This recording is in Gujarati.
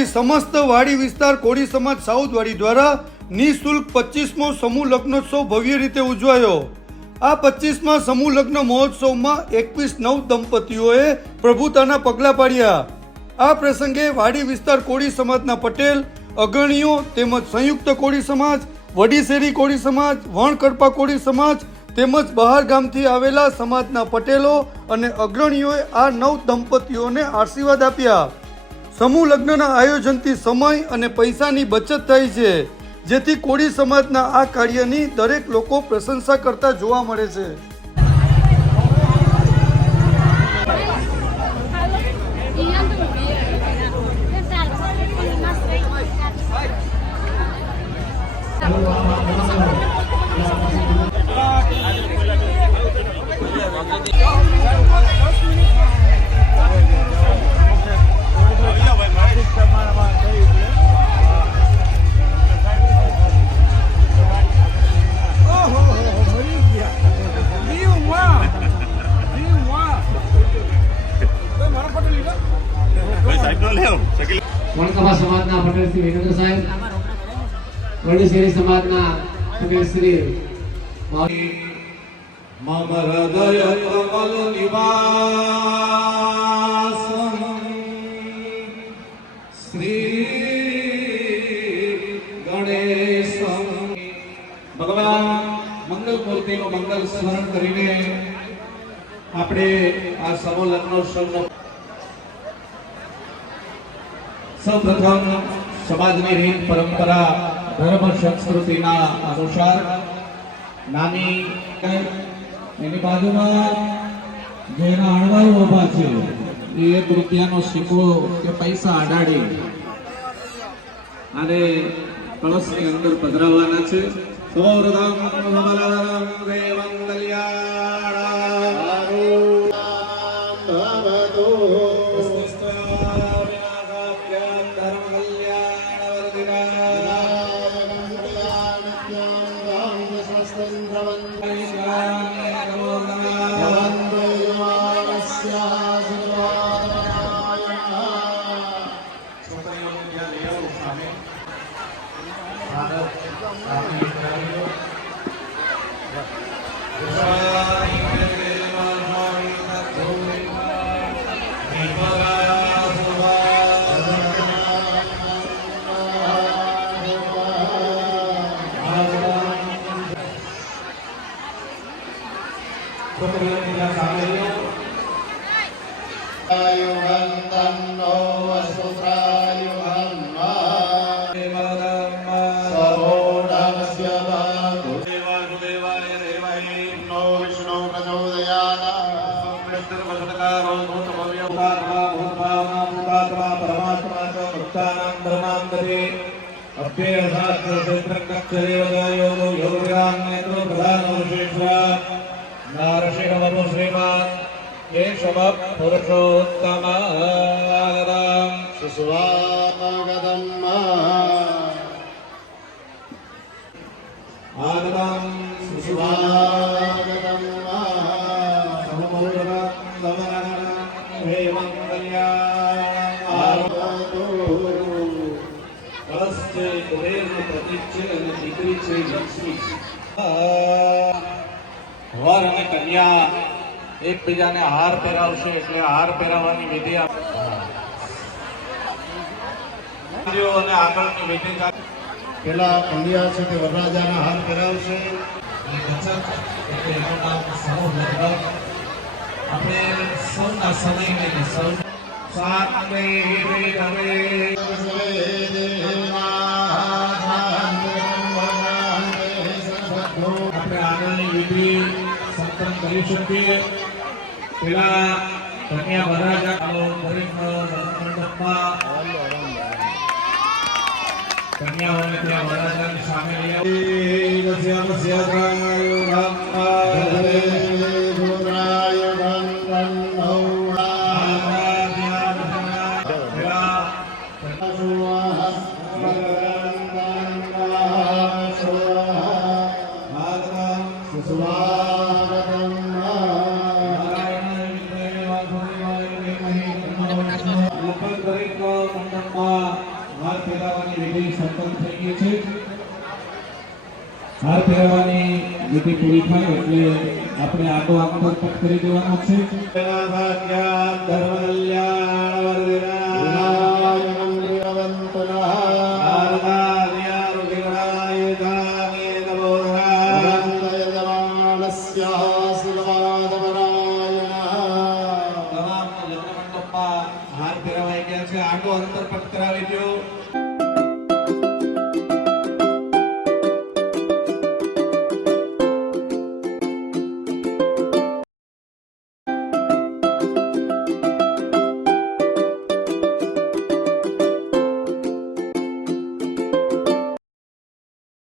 આવેલી સમસ્ત વાડી વિસ્તાર કોળી સમાજ સાઉથવાડી દ્વારા નિઃશુલ્ક 25મો સમૂહ લગ્નોત્સવ ભવ્ય રીતે ઉજવાયો। આ 25મા સમૂહ લગ્ન મહોત્સવમાં 21 નવ દંપતીઓએ પ્રભુતાના પગલાં પાડ્યા। આ પ્રસંગે વાડી વિસ્તાર કોળી સમાજના પટેલ અગ્રણીઓ તેમજ સંયુક્ત કોળી સમાજ, વડીશેરી કોળી સમાજ, વણકડપા કોળી સમાજ તેમજ બહાર ગામથી આવેલા સમાજના પટેલો અને અગ્રણીઓએ આ નવ દંપતીઓને આશીર્વાદ આપ્યા। સમૂહ લગ્નના આયોજનથી સમય અને પૈસાની બચત થાય છે, જેથી કોળી સમાજના આ કાર્યની દરેક લોકો પ્રશંસા કરતા જોવા મળે છે। વણકપા સમાજના પટેલ શ્રી વિનોદ સાહેબ, વડીશેરી સમાજના પટેલ શ્રી મમ હૃદય કમલ નિવાસ શ્રી ગણેશ ભગવાન મંગલ મૂર્તિનું મંગલ સ્મરણ કરીને આપણે આ સમૂહ લગ્નોત્સવનો સૌપ્રથમ સમાજની રીત પરંપરા ધર્મ સંસ્કૃતિના અનુસાર નાની એની બાજુમાં જેના અણવાઓ ઉભા છે એ 1 રૂપિયાનો સિક્કો કે પૈસા અડાડી અને કળશની અંદર પધરાવવાના છે। સૌરધામ કમલમ દેવં પુરુષોત્તમ વર અને કન્યા એકબીજાને હાર પહેરાવશે એટલે હાર પહેરાવવાની વિધિ અને આગળની વિધિ પેલા કન્યા છે તે વરરાજાના હાર પહેરાવશે। આપણે સૌના સમયને સૌ આપણે આગળની વિધિ સંપન્ન કરી શકીએ। પેલા કન્યા વરરાજા દરેક મંડપમાં કન્યાઓને ત્યાં વરરાજાની સામે લઈ થઈ ગઈ છે. હાર પહેરવાની વિધિ પૂરી થાય એટલે આપણે આગો આગળ પટ કરી દેવાનો છે. હાર ફેરવાઈ ગયા છે. આગો અંતર પટ કરાવી દો.